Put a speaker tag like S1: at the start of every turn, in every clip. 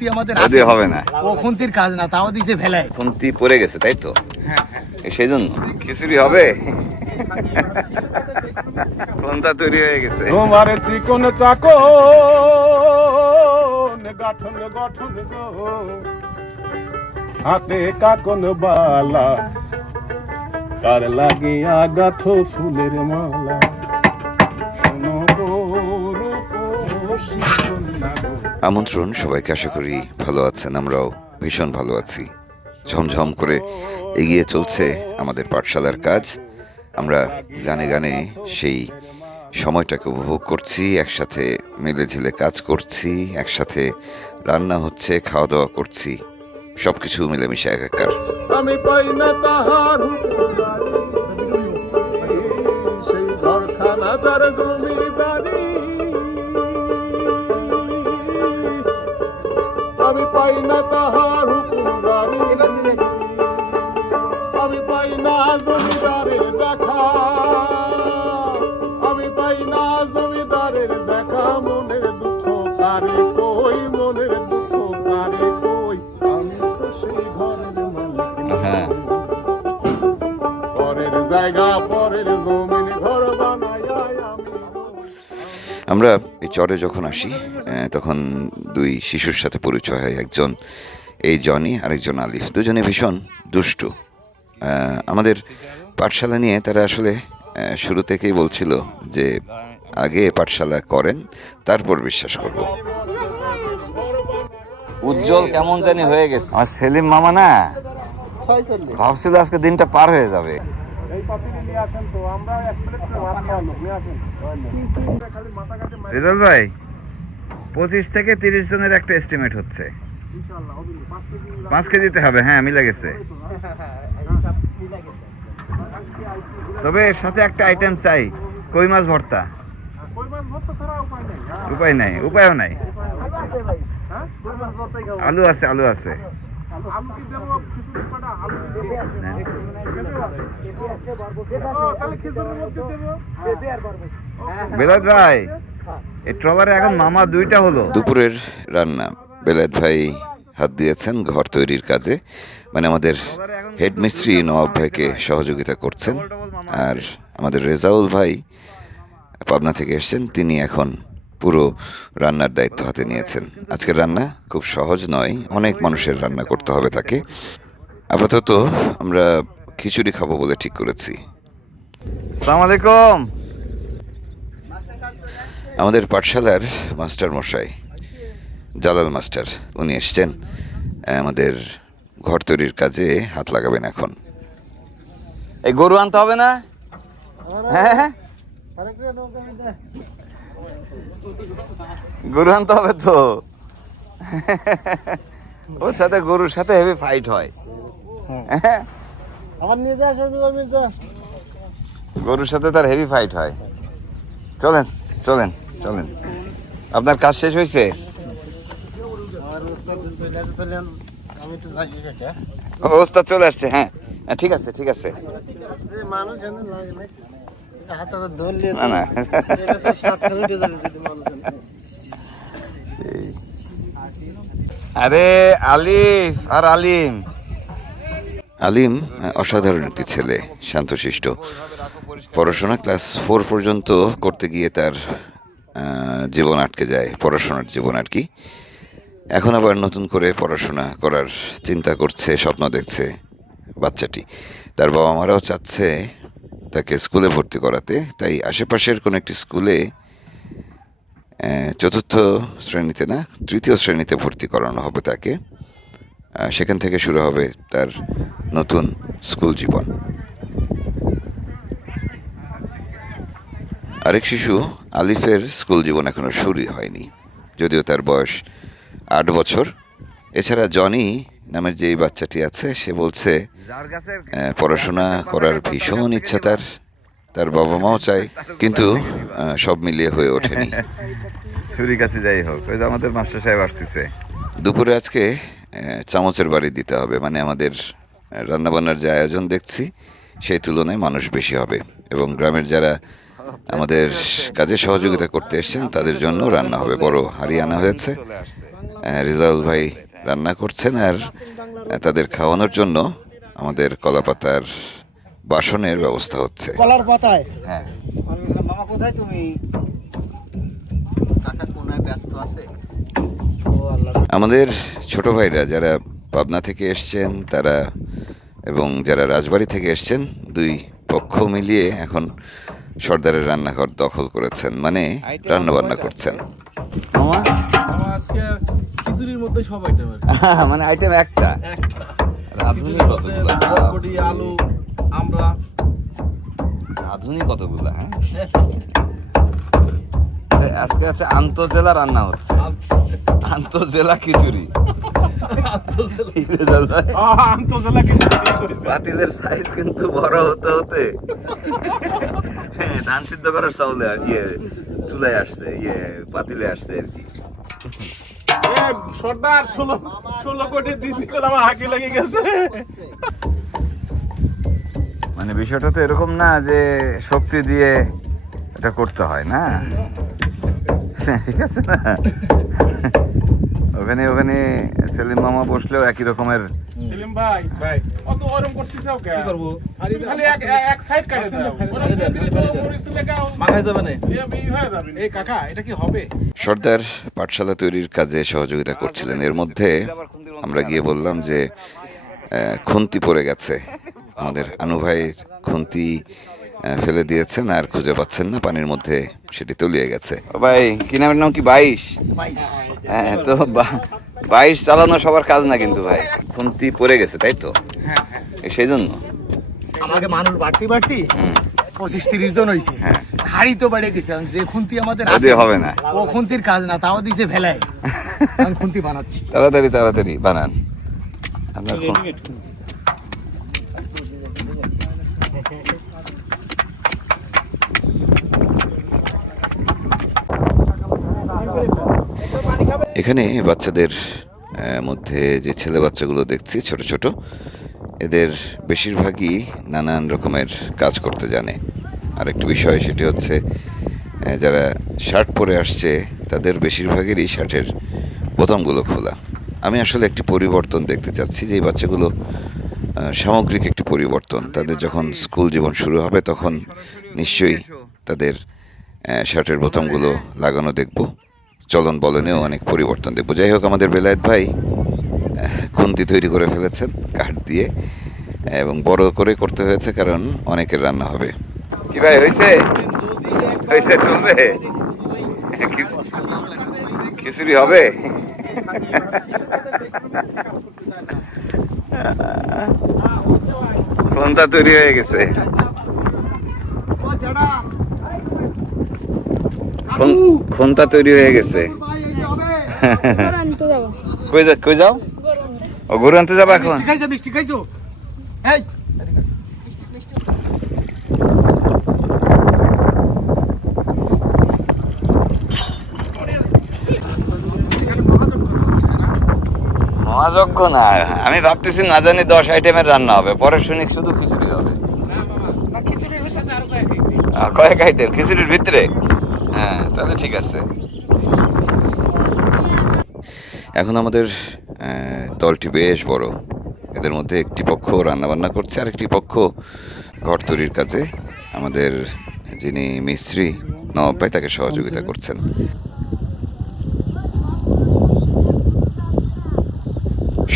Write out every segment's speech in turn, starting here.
S1: খুন্তি আমাদের আছে।
S2: হবে না।
S1: ও খুন্তির কাজ না তাও দিছে ফেলায়।
S2: খুন্তি পড়ে গেছে তাই তো?
S1: হ্যাঁ হ্যাঁ।
S2: সেই জন্য খিচুড়ি হবে? তৈরি হয়ে গেছে।
S3: তোমার চিকন চাকন গঠন গঠন গো। হাতে কাকন বালা কার লাগিয়া গাথ ফুলের মালা।
S2: আমন্ত্রণ, সবাইকে আশা করি ভালো আছেন, আমরাও ভীষণ ভালো আছি। ঝমঝম করে এগিয়ে চলছে আমাদের পাঠশালার কাজ। আমরা গানে গানে সেই সময়টাকে উপভোগ করছি, একসাথে মিলে ঝিলে কাজ করছি, একসাথে রান্না হচ্ছে খাওয়া দাওয়া করছি সব কিছু মিলেমিশে একাকার।
S3: আমি জায়গা পরের জমিন ঘর
S2: আমরা এই চরে যখন আসি তখন দুই শিশুর সাথে পরিচয় হয় একজন এই জনি আরেকজন আলিফ। দুজনে ভীষণ দুষ্টু। আমাদের পাঠশালা নিয়ে তারা আসলে আহ, শুরু থেকেই বলছিল যে আগে পাঠশালা করেন তারপর বিশ্বাস করব। উজ্জ্বল কেমন জানি হয়ে গেছে। আমার সেলিম মামা না? ভাবছিল আজকে দিনটা পার হয়ে যাবে।
S4: রেজাল ভাই পঁচিশ থেকে তিরিশ জনের একটা এস্টিমেট হচ্ছে।
S3: পাঁচ কেজি
S4: পাঁচ কেজিতে হবে হ্যাঁ মিলে গেছে। তবে এর সাথে একটা আইটেম চাই কই মাছ ভর্তা?
S3: উপায় নেই। হ্যাঁ?
S4: উপায় নাই উপায়ও নাই।
S3: হ্যাঁ?
S4: আলু আছে আলু আছে। ভাই, এই ট্রলারে এখন মামা দুইটা হলো।
S2: দুপুরের রান্না। বেলায়েত ভাই হাত দিয়েছেন ঘর তৈরির কাজে। মানে আমাদের হেড মিস্ত্রি নবাব ভাইকে সহযোগিতা করছেন। আর আমাদের রেজাউল ভাই পাবনা থেকে এসেছেন, তিনি এখন পুরো রান্নার দায়িত্ব হাতে নিয়েছেন। আজকের রান্না খুব সহজ নয় অনেক মানুষের রান্না করতে হবে তাকে। আপাতত আমরা খিচুড়ি খাব বলে ঠিক করেছি।
S4: আলাইকুম।
S2: আমাদের পাঠশালার মাস্টার মশাই জালাল মাস্টার উনি এসছেন। আমাদের ঘর তৈরির কাজে হাত লাগাবেন এখন। এই গরু আনতে হবে না? হ্যাঁ গরু আনতে হবে তো? ওর সাথে গরুর সাথে হেভি ফাইট হয়। গরুর সাথে তার হেভি ফাইট হয়। চলেন চলেন চলেন। আপনার কাজ শেষ হয়েছে?
S1: ওস্তাদ চলে
S2: আসছে হ্যাঁ। হ্যাঁ, ঠিক আছে ঠিক আছে। আরে আলিফ আর আলিম। আলিম অসাধারণ একটি ছেলে, শান্তশিষ্ট। পড়াশোনা ক্লাস ফোর পর্যন্ত করতে গিয়ে তার জীবন আটকে যায়, পড়াশোনার জীবন আর কি। এখন আবার নতুন করে পড়াশোনা করার চিন্তা করছে, স্বপ্ন দেখছে বাচ্চাটি। তার বাবা মারাও চাচ্ছে তাকে স্কুলে ভর্তি করাতে। তাই আশেপাশের কোনো একটি স্কুলে চতুর্থ শ্রেণীতে না, তৃতীয় শ্রেণীতে ভর্তি করানো হবে তাকে। সেখান থেকে শুরু হবে তার নতুন স্কুল জীবন। আরেক শিশু আলিফের স্কুল জীবন এখনও শুরুই হয়নি, যদিও তার বয়স আট বছর। এছাড়া জনি নামের যেই বাচ্চাটি আছে সে বলছে পড়াশোনা করার ভীষণ ইচ্ছা তার। তার বাবা মাও চায় কিন্তু সব মিলিয়ে হয়ে ওঠেনি।
S4: ছুরি কাছে যাই হোক ওই যে আমাদের মাস্টার সাহেব আসতেছে।
S2: দুপুরে আজকে চামচের বাড়ি দিতে হবে মানে আমাদের রান্নাবান্নার যে আয়োজন দেখছি সেই তুলনায় মানুষ বেশি হবে। এবং গ্রামের যারা আমাদের কাজে সহযোগিতা করতে এসেছেন তাদের জন্য রান্না হবে। বড় হাড়ি আনা হয়েছে রেজাউল ভাই রান্না করছেন আর তাদের খাওয়ানোর জন্য আমাদের কলাপাতার বাসনের ব্যবস্থা হচ্ছে।
S1: কলার পাতায়?
S2: হ্যাঁ।
S1: মামা কোথায় তুমি? কাকা কোনায় ব্যস্ত আছে?
S2: আমাদের ছোট ভাইরা যারা পাবনা থেকে এসছেন তারা এবং যারা রাজবাড়ি থেকে এসছেন দুই পক্ষ মিলিয়ে এখন সর্দারের রান্নাঘর দখল করেছেন মানে রান্না বান্না করছেন।
S3: আজকে খিচুড়ির মধ্যে সব আইটেম আর
S2: মানে আইটেম একটা।
S3: একটা।
S2: রাঁধুনি কতগুলা?
S3: বরবটি আলু আমরা
S2: রাঁধুনি কতগুলা হ্যাঁ? আজকে আছে আন্তজেলা রান্না হচ্ছে। আন্তজেলা খিচুড়ি।
S3: করেছে
S2: সাইজ কিন্তু বড় হতে হতে। হ্যাঁ, ধান সিদ্ধ করার চাউলে আর ইয়ে চুলায় আসছে ইয়ে পাতিলে আসছে আর কি।
S4: মানে বিষয়টা তো এরকম না যে শক্তি দিয়ে এটা করতে হয়, না? ঠিক আছে না? ওখানে ওখানে সেলিম মামা বসলেও একই রকমের
S3: সেলিম ভাই ভাই। অত করতেছ কে? কি করব? খালি এক এক সাইড কাটে দাও মাখাই যাবে না? এই হয়ে যাবে এই কাকা এটা কি হবে?
S2: সর্দার পাঠশালা তৈরির কাজে সহযোগিতা করছিলেন। এর মধ্যে আমরা গিয়ে বললাম যে খুন্তি পড়ে গেছে। আমাদের আনু ভাইয়ের খুন্তি ফেলে দিয়েছেন আর খুঁজে পাচ্ছেন না। পানির মধ্যে সেটি তলিয়ে গেছে। ভাই কি নামের নাম কি? বাইশ। হ্যাঁ তো বা- বাইশ চালানো সবার কাজ না কিন্তু ভাই। খুন্তি পড়ে গেছে তাই তো? এই সেই জন্য
S1: আমাকে মানুষ বাড়তি বাড়তি পঁচিশ তিরিশ জন হয়েছে
S2: হ্যাঁ।
S1: হাড়ি তো বেড়ে গেছে যে খুন্তি আমাদের আছে
S2: হবে না।
S1: ও খুন্তির কাজ না তাও দিছে ফেলায় খুন্তি বানাচ্ছি।
S2: তাড়াতাড়ি তাড়াতাড়ি বানান। আপনার এখানে বাচ্চাদের মধ্যে যে ছেলে বাচ্চাগুলো দেখছি, ছোট ছোট, এদের বেশিরভাগই নানান রকমের কাজ করতে জানে। আরেকটি বিষয় সেটি হচ্ছে যারা শার্ট পরে আসছে, তাদের বেশিরভাগেরই শার্টের বোতামগুলো খোলা। আমি আসলে একটি পরিবর্তন দেখতে চাচ্ছি যে এই বাচ্চাগুলো সামগ্রিক একটি পরিবর্তন। তাদের যখন স্কুল জীবন শুরু হবে, তখন নিশ্চয়ই তাদের শার্টের বোতামগুলো লাগানো দেখব। চলন বলনেও অনেক পরিবর্তন দেখব। যাই হোক, আমাদের বেলায়েত ভাই খুন্তি তৈরি করে ফেলেছেন, কাঠ দিয়ে, এবং বড় করে করতে হয়েছে কারণ অনেকের রান্না হবে। কি ভাই, হয়েছে? হয়েছে, চলবে? খিচ- খিচুড়ি হবে? কোনটা তৈরি হয়ে গেছে। কোনটা তৈরি হয়ে গেছে। কই যা কই যাও? ও গরু আনতে যাবা এখন?
S1: মিষ্টি খাইছো এই!
S2: মহাযজ্ঞ না আমি ভাবতেছি না জানি দশ আইটেমের রান্না হবে পরে শুনি শুধু খিচুড়ি হবে। কয়েক আইটেম খিচুড়ির ভিতরে? হ্যাঁ তাহলে ঠিক আছে। এখন আমাদের দলটি বেশ বড়। এদের মধ্যে একটি পক্ষ রান্নাবান্না করছে আর একটি পক্ষ ঘর তৈরির কাজে। আমাদের যিনি মিস্ত্রি নবাব তাকে সহযোগিতা করছেন।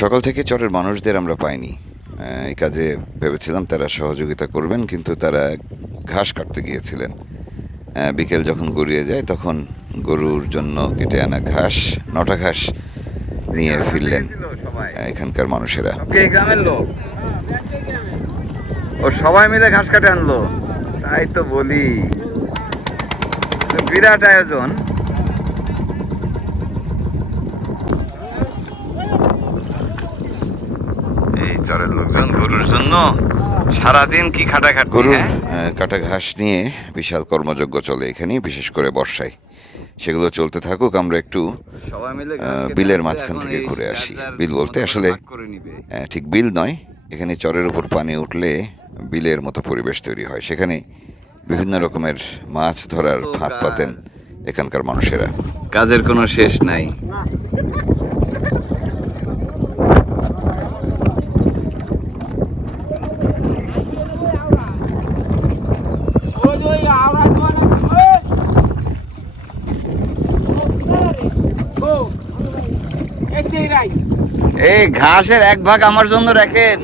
S2: সকাল থেকে চরের মানুষদের আমরা পাইনি। এই কাজে ভেবেছিলাম তারা সহযোগিতা করবেন, কিন্তু তারা ঘাস কাটতে গিয়েছিলেন। বিকেল যখন গড়িয়ে যায় তখন গরুর জন্য কেটে আনা ঘাস নটা ঘাস নিয়ে ফিরলেন এখানকার মানুষেরা।
S4: গ্রামের লোক? ও সবাই মিলে ঘাস কাটে আনলো। তাই তো বলি। বিরাট আয়োজন।
S2: এই চরের লোকজন গরুর জন্য সারাদিন কি খাটাখাটি গরুর আহ, কাটা ঘাস নিয়ে বিশাল কর্মযজ্ঞ চলে এখানে বিশেষ করে বর্ষায়। সেগুলো চলতে থাকুক আমরা একটু
S4: সবাই মিলে
S2: বিলের মাঝখান থেকে ঘুরে আসি। বিল বলতে আসলে ঠিক বিল নয় এখানে চরের উপর পানি উঠলে বিলের মতো পরিবেশ তৈরি হয়। সেখানে বিভিন্ন রকমের মাছ ধরার ফাঁদ পাতেন এখানকার মানুষেরা। কাজের কোনো শেষ নাই।
S4: এই ঘাসের এক ভাগ আমার জন্য রাখেন।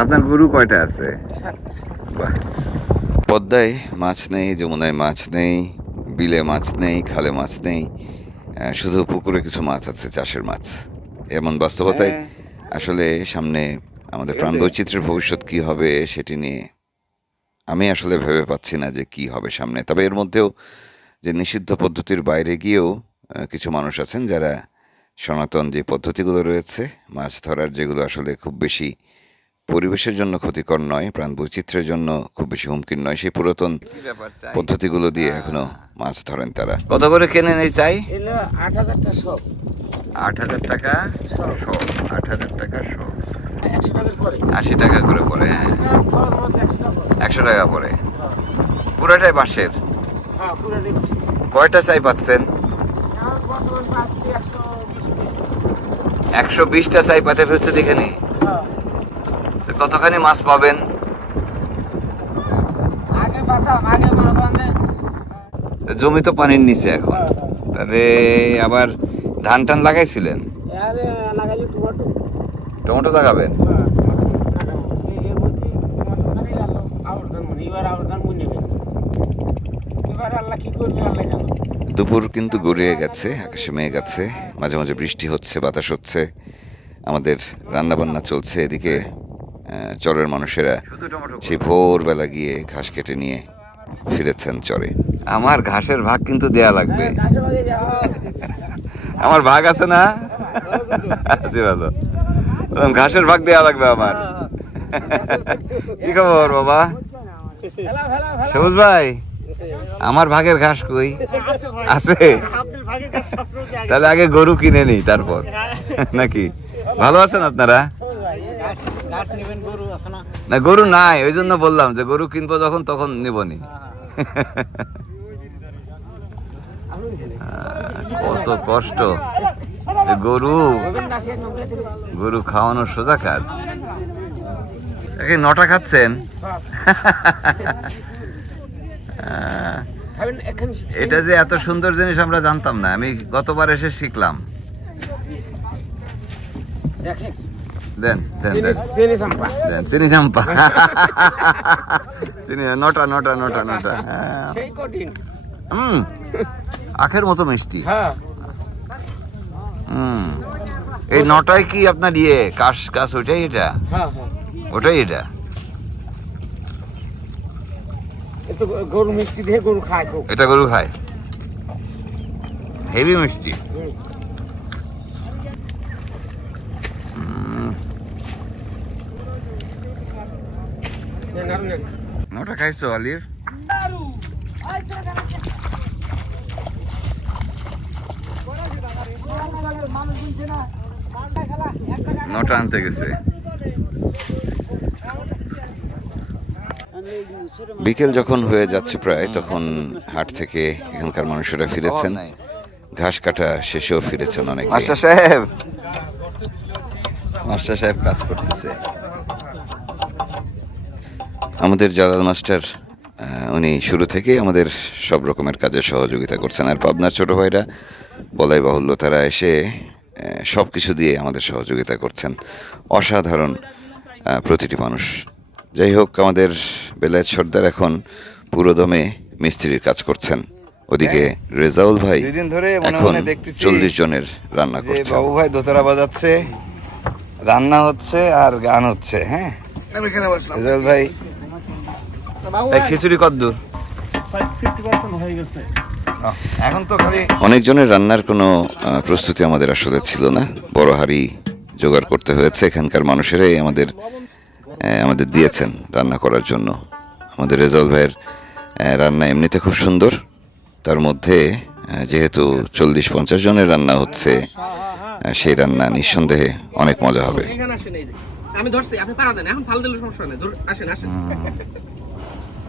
S4: আপনার গরু কয়টা আছে?
S2: পদ্মায় মাছ নেই যমুনায় মাছ নেই বিলে মাছ নেই খালে মাছ নেই শুধু পুকুরে কিছু মাছ আছে চাষের মাছ। এমন বাস্তবতায় আসলে সামনে আমাদের প্রাণ বৈচিত্র্যের ভবিষ্যৎ কী হবে সেটি নিয়ে আমি আসলে ভেবে পাচ্ছি না যে কি হবে সামনে। তবে এর মধ্যেও যে নিষিদ্ধ পদ্ধতির বাইরে গিয়েও কিছু মানুষ আছেন যারা সনাতন যে পদ্ধতিগুলো রয়েছে মাছ ধরার যেগুলো আসলে খুব বেশি পরিবেশের জন্য ক্ষতিকর নয় প্রাণ বৈচিত্র্যের জন্য খুব বেশি হুমকির নয় সেই পুরাতন পদ্ধতিগুলো দিয়ে এখনও মাছ ধরেন তারা।
S4: কত করে কেনেন এই চাই?
S5: আট হাজারটা সব।
S4: আট হাজার টাকা শ আট হাজার টাকা শ
S5: একশো টাকার পরে।
S4: আশি টাকা করে পড়ে হ্যাঁ। একশো টাকা পড়ে পুরোটাই বাঁশের?
S5: হ্যাঁ পুরো নেব
S4: কয়টা চাই পাচ্ছেন?
S5: একশো
S4: বিশটা চাই পাতে ফেলছে দেখে নি তো কতখানি মাছ পাবেন?
S5: আগে আগে
S4: জমি তো পানির নিচে এখন। তাহলে আবার ধান টান লাগাইছিলেন
S5: টমেটো।
S4: লাগাবেন?
S5: আবর্তন মনে মনে
S2: দুপুর কিন্তু গড়িয়ে গেছে আকাশে মেঘ আছে মাঝে মাঝে বৃষ্টি হচ্ছে বাতাস হচ্ছে। আমাদের রান্নাবান্না চলছে এদিকে চরের মানুষেরা সেই ভোরবেলা গিয়ে ঘাস কেটে নিয়ে ফিরেছেন চরে।
S4: আমার ঘাসের ভাগ কিন্তু দেয়া লাগবে। আমার ভাগ আছে না? আছে ভালো। ঘাসের ভাগ দেয়া লাগবে আমার। কি খবর, বাবা? সবুজ ভাই, আমার ভাগের ঘাস কই? আছে। তাহলে আগে গরু কিনে নিই তারপর। নাকি? ভালো আছেন আপনারা?
S5: না,
S4: গরু নাই, ওই জন্য বললাম যে গরু কিনবো যখন, তখন নিবনি কত কষ্ট। গরু গরু খাওয়ানো সোজা কাজ। নটা খাচ্ছেন? এটা যে এত সুন্দর জিনিস আমরা জানতাম না আমি গতবার এসে শিখলাম। দেন দেন দেন।
S5: চিনি চাম্পা।
S4: দেন চিনি চাম্পা। চিনি নটা নটা নটা নটা হ্যাঁ।
S5: সেই কঠিন।
S4: হুম আখের মতো মিষ্টি।
S5: হ্যাঁ।
S4: হুম এই নটায় কি আপনার ইয়ে কাশ কাশ ওটাই এটা?
S5: হ্যাঁ হ্যাঁ।
S4: ওটাই এটা?
S5: গরু মিষ্টি দিয়ে গরু খায়
S4: এটা গরু খায়? হেভি মিষ্টি।
S5: নেন।
S4: নটা খাইছো আলিফ? নটা আনতে গেছে।
S2: বিকেল যখন হয়ে যাচ্ছে প্রায় তখন হাট থেকে এখানকার মানুষেরা ফিরেছেন। ঘাস কাটা শেষেও ফিরেছেন অনেকে।
S4: মাস্টার সাহেব! মাস্টার সাহেব কাজ করতেছে।
S2: আমাদের জালাল মাস্টার উনি শুরু থেকেই আমাদের সব রকমের কাজে সহযোগিতা করছেন। আর পাবনার ছোট ভাইরা বলাই বাহুল্য তারা এসে সব কিছু দিয়ে আমাদের সহযোগিতা করছেন। অসাধারণ প্রতিটি মানুষ। যাই হোক আমাদের বেলায়েত সর্দার এখন পুরোদমে মিস্ত্রির কাজ করছেন। ওদিকে রেজাউল ভাই
S4: দুই দিন ধরে মনে
S2: এখন চল্লিশ জনের রান্না
S4: যে
S2: করছেন
S4: বাবু ভাই দোতারা বাজাচ্ছে রান্না হচ্ছে আর গান হচ্ছে হ্যাঁ? রেজাউল ভাই খিচুড়ি কদ্দূর
S3: ফিফটি পার্সেন্ট হয়ে গেছে।
S4: এখন তো খালি
S2: অনেকজনের রান্নার কোনো প্রস্তুতি আমাদের আসলে ছিল না। বড় হাড়ি জোগাড় করতে হয়েছে এখানকার মানুষেরাই আমাদের আমাদের দিয়েছেন রান্না করার জন্য। আমাদের রেজাল ভাইয়ের রান্না এমনিতে খুব সুন্দর। তার মধ্যে যেহেতু চল্লিশ পঞ্চাশ জনের রান্না হচ্ছে সেই রান্না নিঃসন্দেহে অনেক মজা হবে।
S6: আমি ধরছি আপনি পারা দেন এখন ফাল দিলে সমস্যা নেই আসেন আসেন।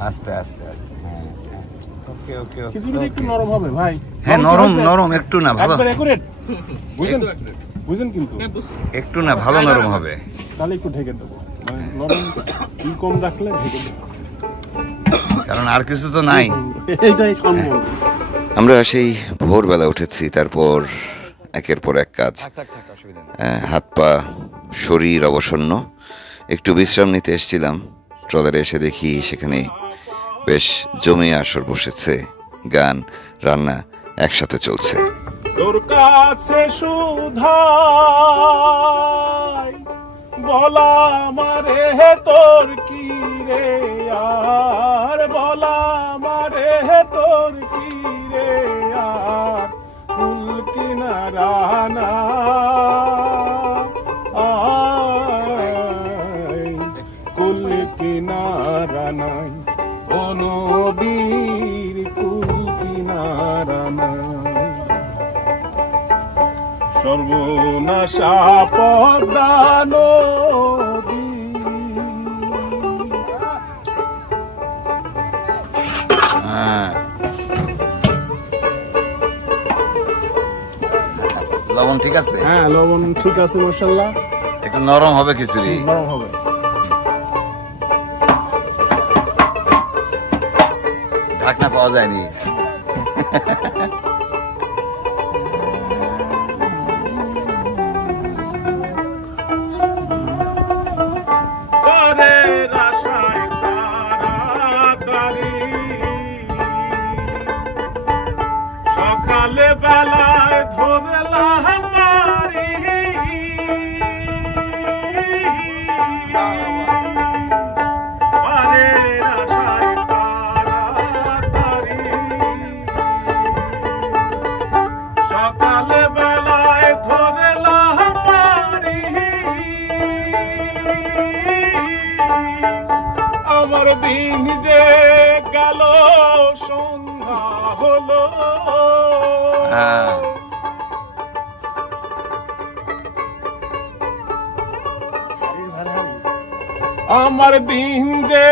S4: আস্তে আস্তে আস্তে হ্যাঁ, হ্যাঁ। ওকে ওকে
S3: খিচুড়িটা একটু নরম হবে ভাই।
S4: হ্যাঁ নরম নরম একটু না ভালো।
S3: একবার একুরেট কিন্তু।
S4: একটু না ভালো নরম হবে।
S3: তাহলে একটু ঢেকে দেবো। মানে নরম ই কম রাখলে ঢেকে দেবো।
S4: কারণ আর কিছু তো নাই।
S3: এইটাই সম্ভব।
S2: আমরা সেই ভোরবেলা উঠেছি তারপর একের পর এক কাজ। হাত পা শরীর অবসন্ন। একটু বিশ্রাম নিতে এসেছিলাম। ট্রলারে এসে দেখি সেখানে বেশ জমে আসর বসেছে, গান, রান্না একসাথে চলছে।
S3: তোর কাছে সুধাই, বলা মারে হে তোর কি রে আর? বলা মারে হে তোর কি রে আর? ফুল কিনারা না কুল কিনারা নাই। ও নদীর কুল কিনারা সর্বনাশা পদ্মা নদী।
S4: হ্যাঁ। লবণ ঠিক আছে?
S3: হ্যাঁ লবণ ঠিক আছে মশাল্লাহ
S4: একটু নরম হবে খিচুড়ি।
S3: নরম হবে। 在你。সন্ধ্যা হলো।
S4: হ্যাঁ।
S3: আমার দিন যে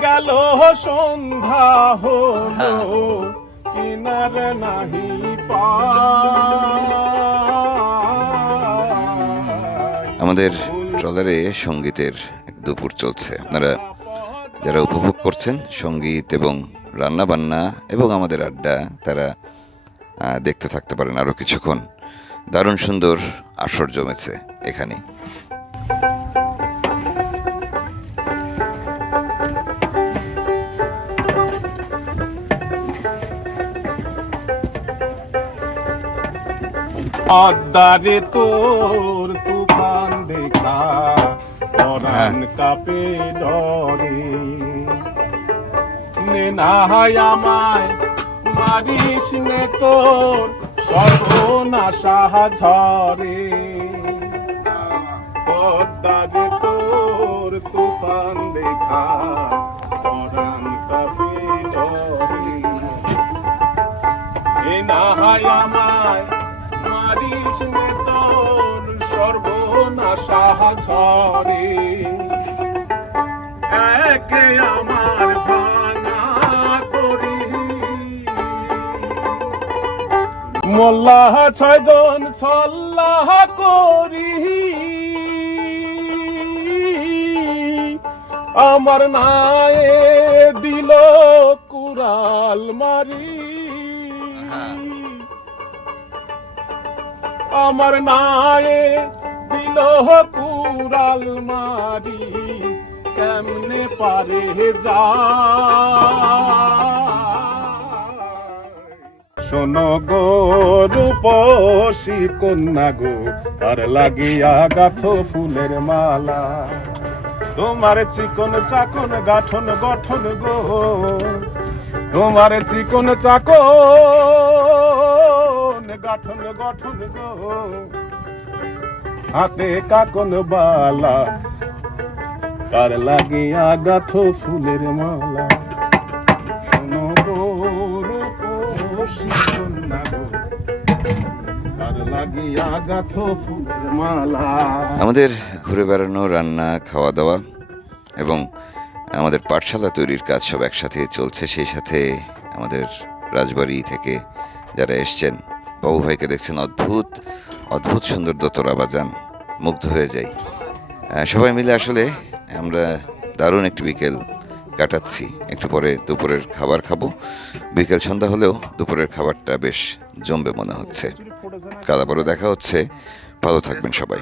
S3: গেল সন্ধ্যা হলো। কিনার নাহি
S2: আমাদের ট্রলারে সঙ্গীতের দুপুর চলছে। আপনারা যারা উপভোগ করছেন সংগীত এবং রান্না বান্না এবং আমাদের আড্ডা তারা দেখতে থাকতে পারেন আরও কিছুক্ষণ। দারুণ সুন্দর আসর জমেছে এখানে
S3: আদারে তোর তুফান দেখা পরাণ কাপে ডরে। নে নাহাই আমায়, মারিস নে তোর সর্বনাশা ঝরে পদ্মারে তোর তুফান দেখা, পরাণ না হয় নে তোর ঝরে একে মোল্লাহ ছয়জন ছল্লাহ করি। আমার নায়ে দিল কুরাল মারি। আমার নায়ে দিল কুরাল মারি। কেমনে পারে যা? শোনো গো রূপসী কন্যা গো তার লাগিয়া গাথ ফুলের মালা তোমার চিকন চাকন গাঠন গঠন গো তোমার চিকন চাকন গাঠন গঠন গো হাতে কাকন বালা কার লাগিয়া গাথ ফুলের মালা
S2: আমাদের ঘুরে বেড়ানো, রান্না খাওয়া দাওয়া এবং আমাদের পাঠশালা তৈরির কাজ সব একসাথে চলছে। সেই সাথে আমাদের রাজবাড়ি থেকে যারা এসছেন, বাবু ভাইকে দেখছেন, অদ্ভুত অদ্ভুত সুন্দর দোতরা বাজান, মুগ্ধ হয়ে যাই। সবাই মিলে আসলে আমরা দারুণ একটি বিকেল কাটাচ্ছি। একটু পরে দুপুরের খাবার খাব। বিকেল সন্ধ্যা হলেও দুপুরের খাবারটা বেশ জমবে মনে হচ্ছে। কাল দেখা হচ্ছে। ভালো থাকবেন সবাই।